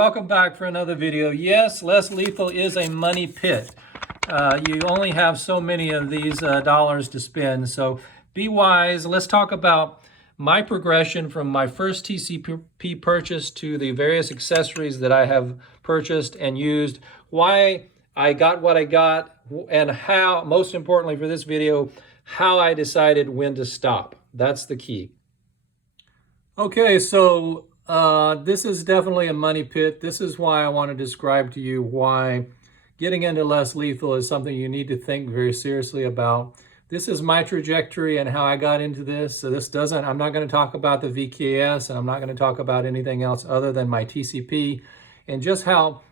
welcome back for another video. Yes, less lethal is a money pit. You only have so many of these dollars to spend, so be wise. Let's talk about my progression from my first TCP purchase to the various accessories that I have purchased and used, why I got what I got, and how, most importantly for this video, how I decided when to stop. That's the key. Okay, so this is definitely a money pit. This is why I want to describe to you why getting into less lethal is something you need to think very seriously about. This is my trajectory and how I got into this. So I'm not going to talk about the VKS, and I'm not going to talk about anything else other than my TCP and just how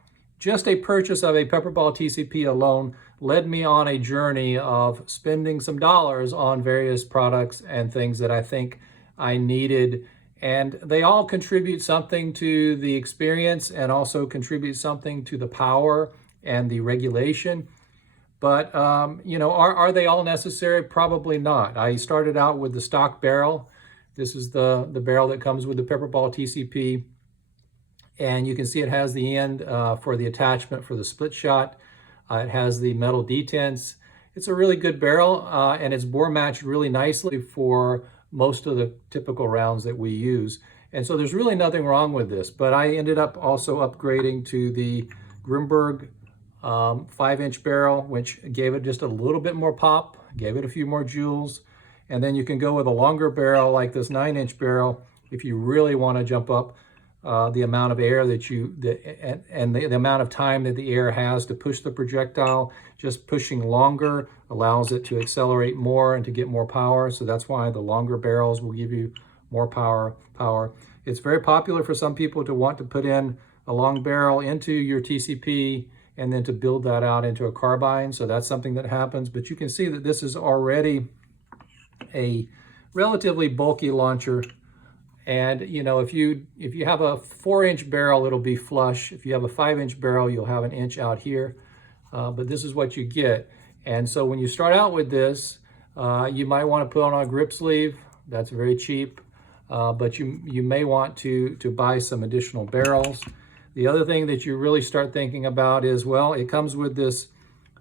just a purchase of a PepperBall TCP alone led me on a journey of spending some dollars on various products and things that I think I needed. And they all contribute something to the experience and also contribute something to the power and the regulation. But, are they all necessary? Probably not. I started out with the stock barrel. This is the barrel that comes with the PepperBall TCP. And you can see it has the end for the attachment for the split shot. It has the metal detents. It's a really good barrel and it's bore matched really nicely for most of the typical rounds that we use. And so there's really nothing wrong with this, but I ended up also upgrading to the Grimburg 5-inch barrel, which gave it just a little bit more pop, gave it a few more joules. And then you can go with a longer barrel like this 9-inch barrel if you really want to jump up the amount of air that the amount of time that the air has to push the projectile. Just pushing longer allows it to accelerate more and to get more power. So that's why the longer barrels will give you more power. It's very popular for some people to want to put in a long barrel into your TCP and then to build that out into a carbine. So that's something that happens. But you can see that this is already a relatively bulky launcher. And if you have a 4-inch barrel, it'll be flush. If you have a 5-inch barrel, you'll have an inch out here. But this is what you get. And so when you start out with this, you might want to put on a grip sleeve. That's very cheap. But you may want to buy some additional barrels. The other thing that you really start thinking about is, well, it comes with this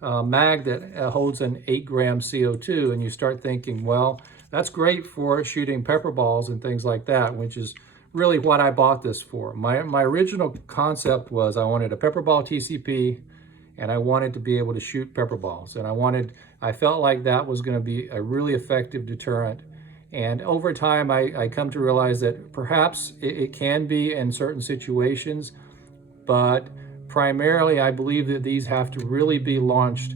mag that holds an 8-gram CO2. And you start thinking, well, that's great for shooting pepper balls and things like that, which is really what I bought this for. My original concept was I wanted a PepperBall TCP and I wanted to be able to shoot pepper balls. And I felt like that was going to be a really effective deterrent. And over time, I come to realize that perhaps it can be in certain situations, but primarily I believe that these have to really be launched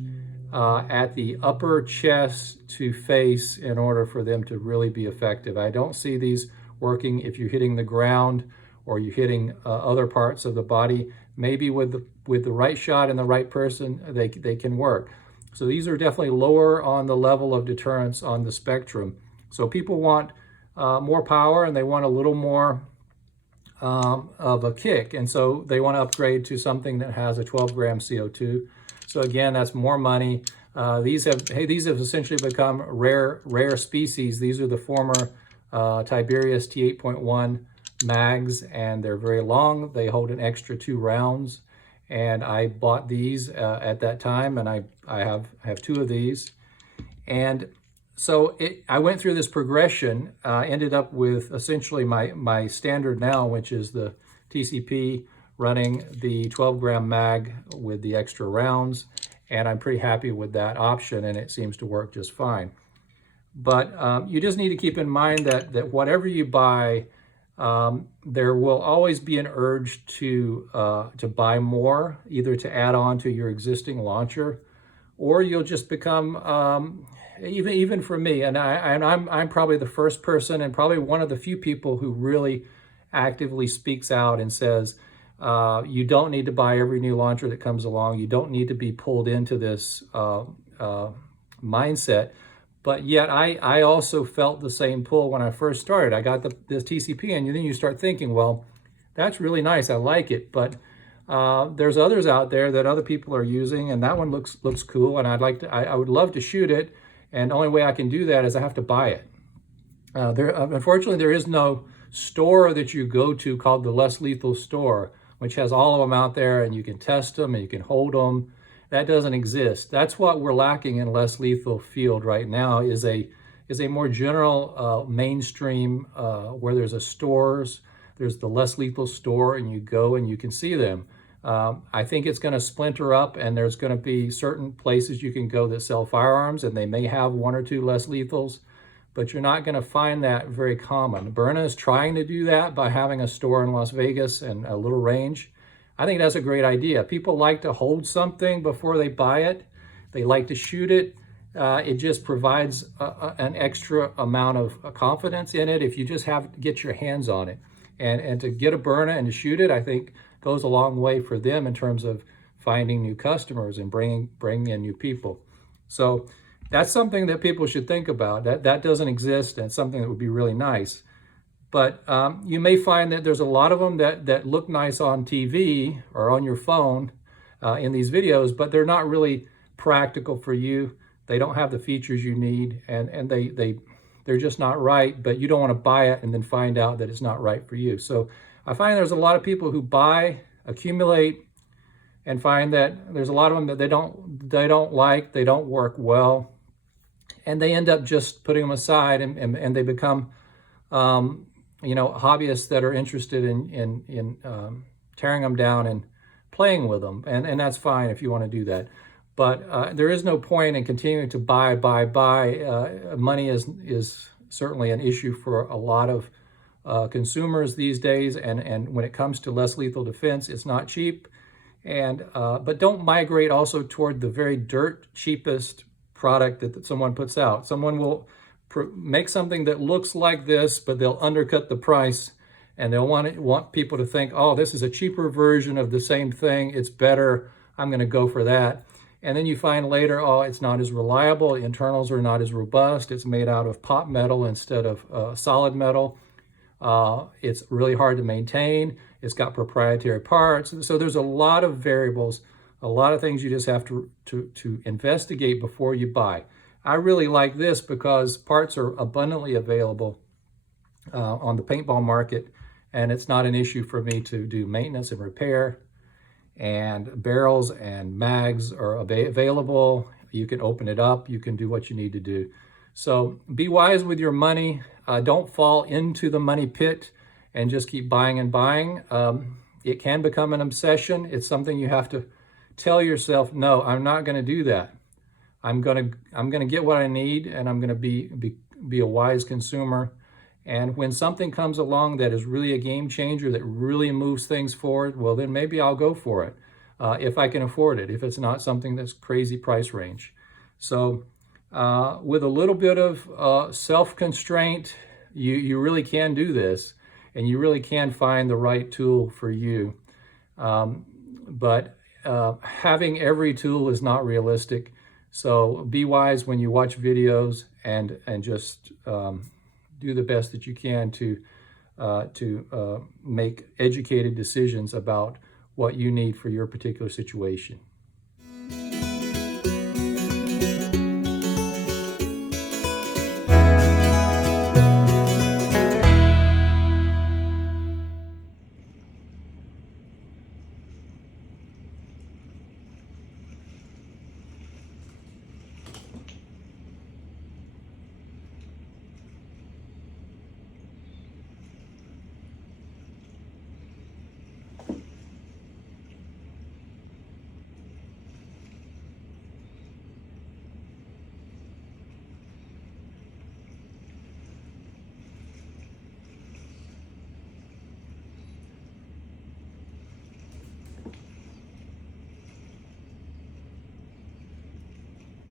at the upper chest to face in order for them to really be effective. I don't see these working if you're hitting the ground or you're hitting other parts of the body. Maybe with the right shot and the right person, they can work. So these are definitely lower on the level of deterrence on the spectrum. So people want more power and they want a little more of a kick. And so they want to upgrade to something that has a 12-gram CO2. So again, that's more money. These have essentially become rare species. These are the former Tiberius T8.1 mags, and they're very long. They hold an extra 2 rounds. And I bought these at that time, and I have 2 of these. And so I went through this progression, ended up with essentially my standard now, which is the TCP running the 12-gram mag with the extra rounds, and I'm pretty happy with that option, and it seems to work just fine. But you just need to keep in mind that whatever you buy, there will always be an urge to buy more, either to add on to your existing launcher, or you'll just become even for me, and I'm probably the first person and probably one of the few people who really actively speaks out and says, you don't need to buy every new launcher that comes along. You don't need to be pulled into this mindset. But yet I also felt the same pull when I first started. I got this TCP, and then you start thinking, well, that's really nice. I like it. But there's others out there that other people are using, and that one looks cool. And I would love to shoot it. And the only way I can do that is I have to buy it. Unfortunately, there is no store that you go to called the Less Lethal store. which has all of them out there and you can test them and you can hold them. That doesn't exist. That's what we're lacking in less lethal field right now, is a more general mainstream where there's there's the less lethal store, and you go and you can see them. I think it's going to splinter up, and there's going to be certain places you can go that sell firearms, and they may have 1 or 2 less lethals, but you're not going to find that very common. Byrna is trying to do that by having a store in Las Vegas and a little range. I think that's a great idea. People like to hold something before they buy it. They like to shoot it. It just provides an extra amount of confidence in it if you just have to get your hands on it. And to get a Byrna and to shoot it, I think goes a long way for them in terms of finding new customers and bringing in new people. So that's something that people should think about. That doesn't exist, and it's something that would be really nice. But you may find that there's a lot of them that look nice on TV or on your phone in these videos, but they're not really practical for you. They don't have the features you need, and they're just not right, but you don't want to buy it and then find out that it's not right for you. So I find there's a lot of people who buy, accumulate, and find that there's a lot of them that they don't like, they don't work well, and they end up just putting them aside, and they become hobbyists that are interested in tearing them down and playing with them, and that's fine if you want to do that. But there is no point in continuing to buy. Money is certainly an issue for a lot of consumers these days, and when it comes to less lethal defense, it's not cheap. But don't migrate also toward the very dirt cheapest product that someone puts out. Someone will make something that looks like this, but they'll undercut the price, and they'll want people to think, oh, this is a cheaper version of the same thing, it's better, I'm going to go for that. And then you find later, oh, it's not as reliable, the internals are not as robust, it's made out of pot metal instead of solid metal. It's really hard to maintain, it's got proprietary parts. So there's a lot of variables, a lot of things you just have to investigate before you buy. I really like this because parts are abundantly available on the paintball market, and it's not an issue for me to do maintenance and repair. And barrels and mags are available. You can open it up, you can do what you need to do. So be wise with your money. Don't fall into the money pit and just keep buying and buying. It can become an obsession. It's something you have to tell yourself, no, I'm not going to do that. I'm gonna get what I need, and I'm gonna be a wise consumer. And when something comes along that is really a game changer, that really moves things forward, well, then maybe I'll go for it if I can afford it, if it's not something that's crazy price range. So with a little bit of self-constraint, you really can do this, and you really can find the right tool for you. But having every tool is not realistic. So be wise when you watch videos, and just do the best that you can to make educated decisions about what you need for your particular situation.